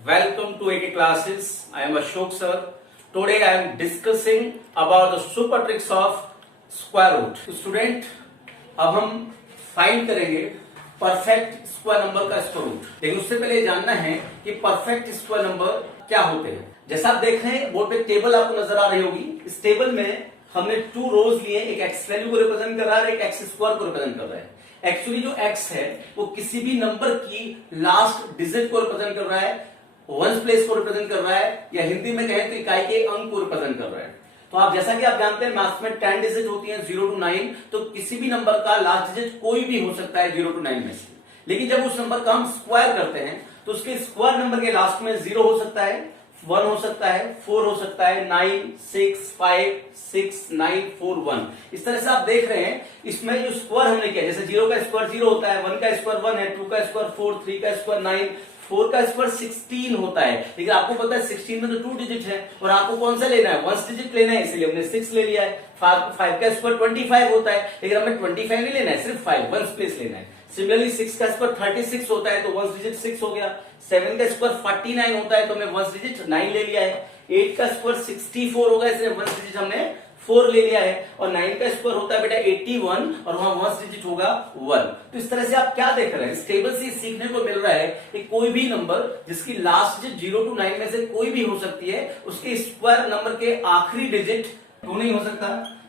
Welcome to AK Classes. I am Ashok sir. Today I am discussing about the super tricks of square root. तो student अब हम find करेंगे perfect square number का square root. लेकिन उससे पहले जानना है कि परफेक्ट स्क्वायर नंबर क्या होते हैं। जैसा आप देख रहे हैं बोर्ड पे टेबल आपको नजर आ रही होगी। इस टेबल में हमने टू रोज लिए, एक एक्स वैल्यू को रिप्रेजेंट कर रहा है, एक एक्स स्क्वायर को रिप्रेजेंट कर रहा है। एक्चुअली जो एक्स है वो किसी भी नंबर की लास्ट डिजिट को रिप्रेजेंट कर रहा है, वंस प्लेस को रिप्रेजेंट कर रहा है, या हिंदी में कहें तो इकाई के अंक को रिप्रेजेंट कर रहा है। तो आप जैसा कि आप जानते हैं मैथ्स में 10 डिजिट होती है 0 to 9, तो किसी भी नंबर का लास्ट डिजिट कोई भी हो सकता है 0 to 9 में से। लेकिन जब उस नंबर का हम स्क्वायर करते हैं तो उसके स्क्वायर नंबर के लास्ट में 0 हो सकता है, 1 हो सकता है, 4 हो सकता है, 9, 6, 5, 6, 9, 4, 1। इस तरह से आप देख रहे हैं इसमें जो स्क्वायर हमने किया, जैसे 0 का स्क्वायर 0 होता है, 1 का स्क्वायर 1 है, 2 का स्क्वायर 4, 3 का स्क्वायर 9, 4 का स्क्वायर 16 होता है। लेकिन आपको पता है 16 में तो 2 डिजिट है और आपको कौन सा लेना है, 1 डिजिट लेना है, इसलिए हमने 6 ले लिया है। 5 का स्क्वायर 25 होता है, लेकिन हमें 25 नहीं लेना है, सिर्फ 5 1 प्लेस लेना है। सिमिलरली 6 का स्क्वायर 36 होता है तो 1 डिजिट 6 हो गया। 7 का स्क्वायर 49 होता है तो हमने 1 डिजिट 9 ले लिया है। 8 का स्क्वायर 64 होगा, इसलिए 1 डिजिट हमने 4 ले लिया है। और 9 का स्क्वायर होता है बेटा 81 और वहां 1 डिजिट होगा 1। तो इस तरह से आप क्या देख रहे हैं, इस टेबल से सीखने को मिल रहा है कि कोई भी नंबर जिसकी लास्ट डिजिट 0 to 9 में से कोई भी हो सकती है, उसके स्क्वायर नंबर के आखिरी डिजिट 2 नहीं हो सकता।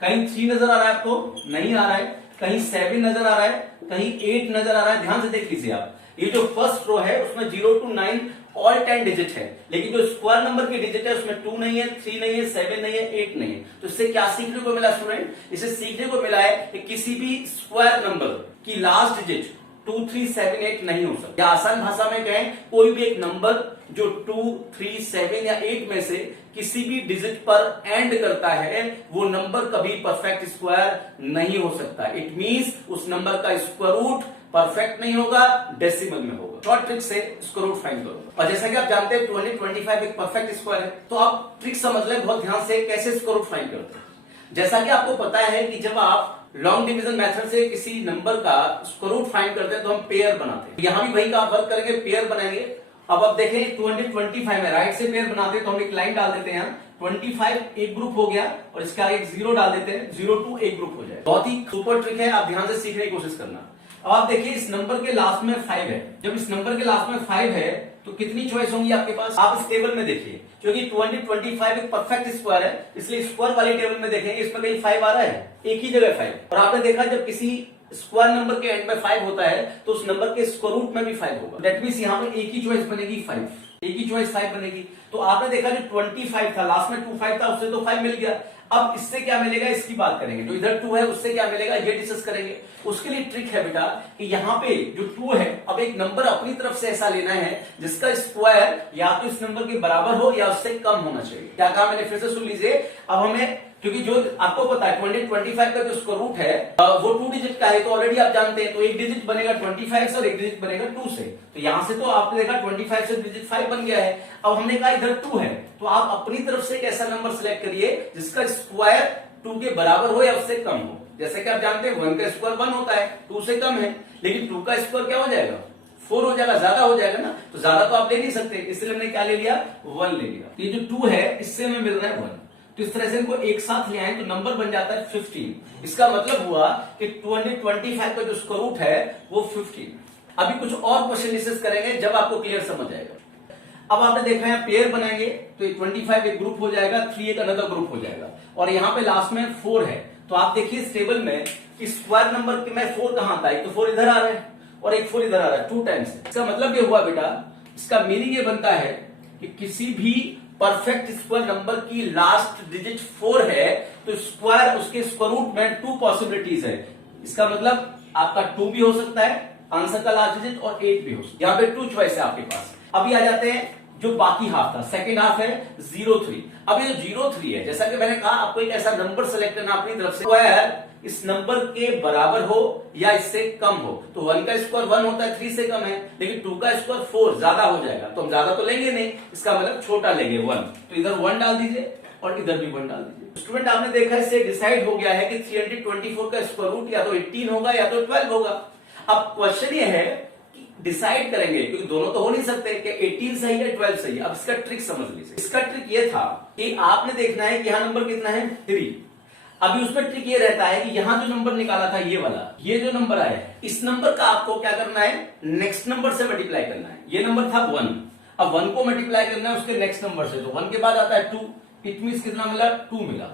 कहीं 3 नजर आ रहा है आपको, नहीं आ रहा है, कहीं 7 नजर आ रहा है, कहीं 8 नजर आ रहा है। ध्यान से देख लीजिए आप, ये जो फर्स्ट रो है उसमें 0 to 9 ऑल 10 डिजिट है, लेकिन जो स्क्वायर नंबर की डिजिट है उसमें 2 नहीं है, 3 नहीं है, 7 नहीं है, 8 नहीं है। तो इससे क्या सीखने को मिला स्टूडेंट, इसे सीखने को मिला है कि किसी भी स्क्वायर नंबर की लास्ट डिजिट 2, 3, 7, 8 नहीं हो सकता। या आसान भाषा में कहें, कोई भी एक नंबर जो 2, 3, 7 या 8 में से किसी भी डिजिट पर एंड करता है वो नंबर कभी परफेक्ट स्क्वायर नहीं हो सकता। इट मींस उस नंबर का स्क्वायर रूट परफेक्ट नहीं होगा, डेसिमल में होगा। शॉर्ट ट्रिक से स्क्वायर रूट फाइंड करो। और जैसा कि आप जानते हैं 2025 एक परफेक्ट स्क्वायर है, तो आप ट्रिक समझ लें बहुत ध्यान से कैसे स्क्वायर रूट फाइंड करते हैं। जैसा कि आपको पता है कि जब आप लॉन्ग डिवीजन मेथड से किसी नंबर का स्क्वायर रूट फाइंड करते हैं तो हम पेयर बनाते हैं। यहां भी वही का वर्क करेंगे, पेयर बनाएंगे। अब आप देखें 225 में राइट से पेयर बनाते हैं तो हम एक लाइन डाल देते हैं, 25 एक ग्रुप हो गया और इसका एक 0 डाल देते हैं, 02 एक ग्रुप हो जाए। बहुत ही सुपर ट्रिक है, आप ध्यान से सीखने की कोशिश करना। अब आप देखिए इस नंबर के लास्ट में 5 है, जब इस नंबर के लास्ट में 5 है तो कितनी चॉइस होंगी आपके पास। आप इस टेबल में देखिए, क्योंकि 2025 एक परफेक्ट स्क्वायर है, इसलिए स्क्वायर वाली टेबल में देखेंगे इसमें कहीं 5 आ रहा है, एक ही जगह 5। और आपने देखा जब किसी स्क्वायर नंबर के एंड में 5 होता है तो उस नंबर के स्क्वायर रूट में भी 5 होगा। दैट मींस यहां पर एक ही चॉइस बनेगी 5, एक ही चॉइस 5 बनेगी। तो आपने देखा जो 25 था लास्ट में 25 था, उससे तो 5 मिल गया। अब इससे क्या मिलेगा इसकी बात करेंगे, जो इधर 2 है उससे क्या मिलेगा ये डिस्कस करेंगे। उसके लिए ट्रिक है बेटा कि यहाँ पे जो 2 है, अब एक नंबर अपनी तरफ से ऐसा लेना है जिसका स्क्वायर या तो इस नंबर के बराबर हो या उससे कम होना चाहिए। क्या कहा मैंने, फिर से सुन लीजिए। अब हमें, क्योंकि जो आपको पता है 2025 का जो स्क्वायर रूट है वो 2 डिजिट का है, तो ऑलरेडी आप जानते हैं, तो एक डिजिट बनेगा 25 से और एक डिजिट बनेगा 2 से। तो यहां से तो आपने देखा 25 से डिजिट 5 बन गया है। अब हमने कहा इधर 2 है, तो आप अपनी तरफ से एक ऐसा नंबर सिलेक्ट करिए जिसका स्क्वायर 2 के बराबर हो या उससे कम हो। जैसे कि आप जानते हैं 1 का स्क्वायर 1 होता है, 2 से कम है, लेकिन 2 का स्क्वायर क्या हो जाएगा, 4 हो जाएगा, ज्यादा हो जाएगा ना। तो ज्यादा तो आप ले नहीं सकते, इसलिए हमने क्या ले लिया, 1 ले लिया। तो ये जो 2 है इससे हमें मिल रहा है 1, तो इस तरह से इनको एक साथ ले आए तो नंबर बन जाता है 15। इसका मतलब हुआ कि 2025 का जो स्क्वायर रूट है वो 15। अभी कुछ और क्वेश्चन डिस्कस करेंगे जब आपको क्लियर समझ आएगा। अब आपने देखा है पेयर बनाएंगे तो 25 एक ग्रुप हो जाएगा, 3 एक अनदर ग्रुप हो जाएगा, और यहाँ पे लास्ट में 4 है। तो आप देखिए इस टेबल में स्क्वायर नंबर में 4 कहां आता है, एक तो 4 इधर आ रहा है और एक 4 इधर आ रहा है, 2 टाइम्स। इसका मतलब ये हुआ बेटा, इसका मीनिंग ये बनता है कि किसी भी परफेक्ट स्क्वायर नंबर की लास्ट डिजिट 4 है तो स्क्वायर उसके स्क्वायर रूट में 2 पॉसिबिलिटीज है। इसका मतलब आपका 2 भी हो सकता है आंसर का लास्ट डिजिट और 8 भी हो सकता है। यहाँ पे 2 चॉइस है आपके पास। अभी आ जाते हैं जो बाकी हाफ था, सेकेंड हाफ है 03। अब ये जो 03 है, जैसा कि मैंने कहा आपको एक ऐसा नंबर सेलेक्ट करना अपनी तरफ से स्क्वायर इस नंबर के बराबर हो या इससे कम हो। तो 1 का स्क्वायर 1 होता है, 3 से कम है, लेकिन 2 का स्क्वायर 4 ज्यादा हो जाएगा, तो हम ज्यादा तो लेंगे नहीं, इसका मतलब छोटा लेंगे 1। तो इधर 1 डाल दीजिए और इधर भी 1 डाल दीजिए। स्टूडेंट आपने देखा इससे डिसाइड हो गया है कि 324 का स्क्वायर रूट या तो 18 होगा या तो 12 होगा। अब क्वेश्चन ये है कि डिसाइड करेंगे, क्योंकि दोनों तो हो नहीं सकते कि 18 सही है 12 सही है। अब इसका ट्रिक समझ लीजिए। इसका ट्रिक ये था कि आपने देखना है कि यहां नंबर कितना है 3। अभी उसमें ट्रिक ये रहता है कि यहां जो नंबर निकाला था ये वाला, ये जो नंबर आया है, इस नंबर का आपको क्या करना है, नेक्स्ट नंबर से मल्टीप्लाई करना है। ये नंबर था 1, अब 1 को मल्टीप्लाई करना है उसके नेक्स्ट नंबर से, तो 1 के बाद आता है 2, इट मींस कितना मिला, 2 मिला।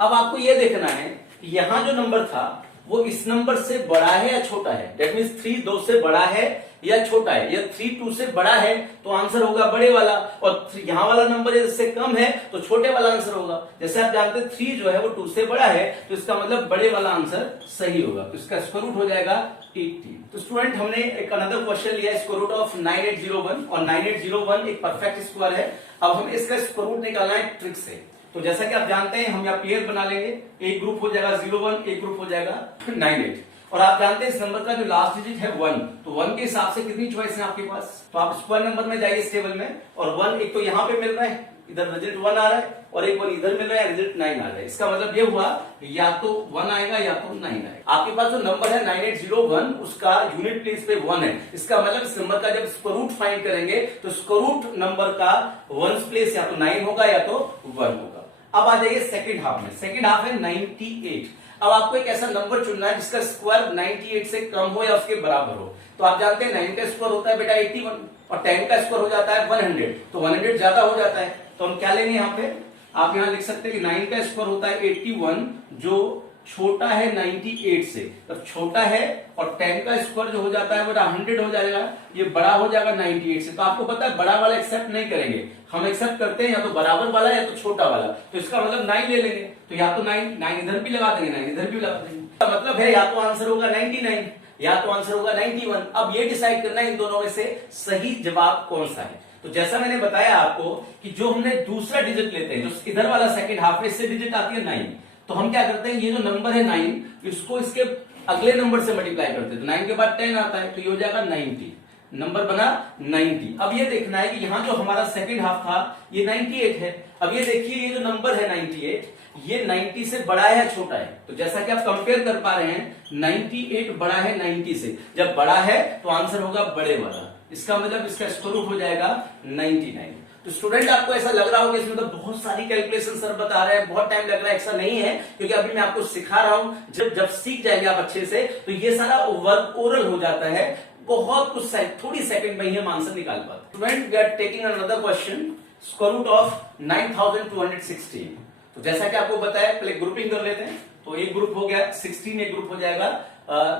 अब आपको ये देखना है कि यहां जो नंबर था वो इस नंबर से बड़ा है या छोटा है। दैट मींस 3 2 से बड़ा है या छोटा है। या 3 2 से बड़ा है तो आंसर होगा बड़े वाला, और यहां वाला नंबर इससे कम है तो छोटे वाला आंसर होगा। जैसे आप जानते हैं 3 जो है वो 2 से बड़ा है, तो इसका मतलब बड़े वाला आंसर सही होगा। तो इसका स्क्वायर रूट हो जाएगा 80। तो स्टूडेंट हमने एक अनदर क्वेश्चन लिया, स्क्वायर रूट ऑफ 9801, और 9801 एक परफेक्ट स्क्वायर है। अब हमें इसका स्क्वायर रूट निकालना है ट्रिक से। तो जैसा कि आप जानते हैं हम यहाँ पेयर बना लेंगे, एक ग्रुप हो जाएगा 01, एक ग्रुप हो जाएगा 98, और आप जानते हैं इस नंबर का जो लास्ट डिजिट है 1, तो 1 के हिसाब से कितनी चॉइस है आपके पास, तो आप स्क्वायर नंबर में जाइए इस टेबल में, और 1 एक तो यहाँ पे मिल रहा है, इधर रिजल्ट 1 आ रहा है, और एक 1 इधर मिल रहा है, रिजल्ट 9 आ रहा है। इसका मतलब ये हुआ या तो 1 आएगा या तो 9 आएगा। आपके पास जो नंबर है 9801 उसका यूनिट प्लेस पे 1 है। इसका मतलब इस नंबर का जब स्क्वायर रूट फाइंड करेंगे तो स्क्वायर रूट नंबर का 1 प्लेस या तो 9 होगा या तो 1 होगा। अब आ जाइए सेकंड हाफ में। सेकंड हाफ है 98। अब आपको एक ऐसा नंबर चुनना है जिसका स्क्वायर 98 से कम हो या उसके बराबर हो। तो आप जानते हैं 9 का स्क्वायर होता है बेटा 81, और 10 का स्क्वायर हो जाता है 100, तो 100 ज्यादा हो जाता है। तो हम क्या लेंगे यहाँ पे, आप यहाँ लिख सकते हैं कि 9 का स्क्वायर होता है 81 जो छोटा है 98 से, तब छोटा है, और 10 का स्क्वायर जो हो जाता है बेटा 100 हो जाएगा, ये बड़ा हो जाएगा 98 से। तो आपको पता है बड़ा वाला एक्सेप्ट नहीं करेंगे, हम एक्सेप्ट करते हैं या तो बराबर वाला या तो छोटा वाला। तो इसका मतलब 9 ले लेंगे, तो या तो 9 इधर भी लगा देंगे, 9 इधर भी लगा देंगे। इसका मतलब है या तो आंसर होगा 99 या तो आंसर होगा 91। अब ये डिसाइड करना है इन दोनों में से सही जवाब कौन सा है। तो जैसा मैंने बताया आपको कि जो हमने दूसरा डिजिट लेते हैं, जो इधर वाला सेकंड हाफ में इससे डिजिट आती है 9, तो हम क्या करते हैं, ये जो नंबर है 9 इसको इसके अगले नंबर से मल्टीप्लाई करते हैं, तो 9 के बाद 10 आता है, तो ये हो जाएगा 90, नंबर बना 90। अब ये देखना है कि यहाँ जो हमारा सेकंड हाफ था ये 98 है। अब ये देखिए ये जो नंबर है 98, ये 90 से बड़ा है या छोटा है, तो जैसा कि आप कंपेयर कर पा रहे हैं 98 बड़ा है 90 से, जब बड़ा है तो आंसर होगा बड़े वाला। इसका मतलब इसका स्क्वायर रूट हो जाएगा 99। तो स्टूडेंट आपको ऐसा लग रहा होगा इसमें तो बहुत सारी कैलकुलेशन सर बता रहे हैं, बहुत टाइम लग रहा है, ऐसा नहीं है, क्योंकि अभी मैं आपको सिखा रहा हूं। जब सीख जाएंगे आप अच्छे से तो ये सारा वर्क ओरल हो जाता है, बहुत कुछ थोड़ी सेकंड में ही हम आंसर निकाल पाते। Student we are taking another question, square root of 9216। तो जैसा कि आपको बताया, पहले ग्रुपिंग कर लेते हैं। तो एक ग्रुप हो गया 16, एक ग्रुप हो जाएगा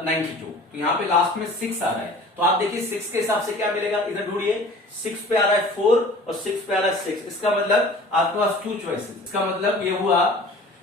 92। तो यहाँ पे लास्ट में 6 आ रहा है, तो आप देखिए 6 के हिसाब से क्या मिलेगा, इधर ढूंढिए। 6 पे आ रहा है 4 और 6 पे आ रहा है 6। इसका मतलब आपके पास 2 चॉइसेस। इसका मतलब ये हुआ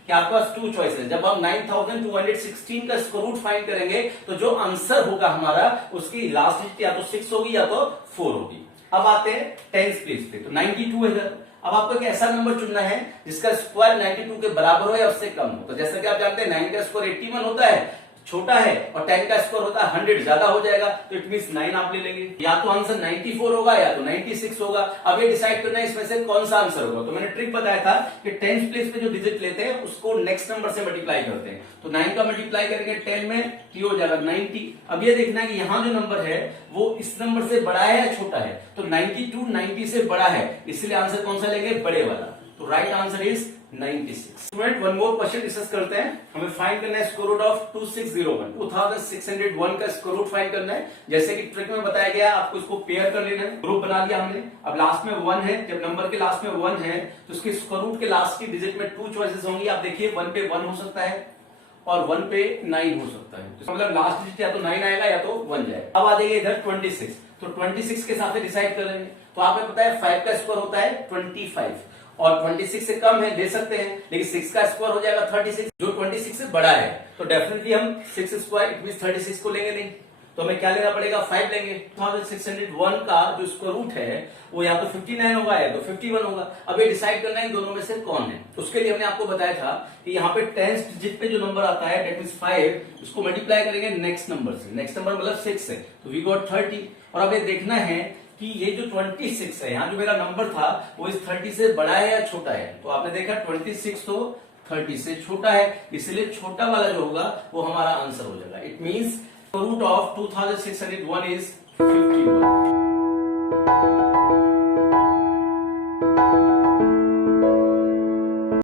कि आपके पास 2 चॉइसेस। जब आप 9216 का स्क्वायर रूट फाइंड करेंगे तो जो आंसर होगा हमारा उसकी लास्ट डिजिट या तो 6 होगी या तो 4 होगी। अब आते हैं 10th प्लेस पे, तो 92 है इधर। अब आपको एक ऐसा नंबर चुनना है जिसका स्क्वायर 92 के बराबर हो या उससे कम हो। तो जैसा कि आप जानते हैं 9 का स्क्वायर 81 होता है, छोटा है, और 10 का स्क्वायर होता है 100, ज्यादा हो जाएगा, तो इट मींस 9 आप ले लेंगे। या तो आंसर 94 होगा या तो 96 होगा। अब ये डिसाइड करना है इसमें से कौन सा आंसर होगा। तो मैंने ट्रिक बताया था कि 10th प्लेस पे जो डिजिट लेते हैं उसको नेक्स्ट नंबर से मल्टीप्लाई करते हैं। तो 9 का मल्टीप्लाई करेंगे 10 में, ये हो जाएगा 90। अब ये देखना है कि यहाँ जो नंबर है वो इस नंबर से बड़ा है या छोटा है, तो 92 90 से बड़ा है, इसलिए आंसर कौन सा लेंगे, बड़े वाला। तो right answer is 96। Student one more question discuss करते हैं। हमें फाइंड करना है स्क्वायर रूट ऑफ 2601 का स्क्वायर रूट फाइंड करना है। जैसे कि ट्रिक में बताया गया आपको इसको पेयर कर लेना है। ग्रुप बना लिया हमने। अब लास्ट में 1 है, जब नंबर के लास्ट में 1 है तो उसके स्क्वायर रूट के लास्ट की डिजिट में 2 चॉइसेस होंगी। आप देखिए 1 पे 1 हो सकता है और 1 पे 9 हो सकता है, तो मतलब लास्ट डिजिट या तो 9 आएगा या तो 1 जाएगा। अब आ जाएगा इधर 26, तो 26 के साथ डिसाइड करेंगे। तो आपको पता है 5 का स्क्वायर होता है 25, और 26 से कम है ले सकते हैं, लेकिन 6 का स्क्वायर हो जाएगा 36, जो 26 से बड़ा है। तो डेफिनेटली हम 6 स्क्वायर इट मींस 36 को लेंगे नहीं, तो हमें क्या लेना पड़ेगा, 5 लेंगे। 2601 का जो स्क्वायर रूट है वो या तो 59 होगा या तो 51 होगा। अब ये डिसाइड करना है इन दोनों में से कौन है। उसके लिए हमने आपको बताया था कि यहाँ पे 10th डिजिट पे जो नंबर आता है दैट मींस 5, उसको मल्टीप्लाई करेंगे नेक्स्ट नंबर से। नेक्स्ट नंबर मतलब 6 है, तो वी गॉट 30। और अब ये देखना है कि ये जो 26 है, यहाँ जो मेरा नंबर था वो इस 30 से बड़ा है या छोटा है। तो आपने देखा 26 तो 30 से छोटा है, इसलिए छोटा वाला जो होगा वो हमारा आंसर हो जाएगा। It means root of 2601 is 15 1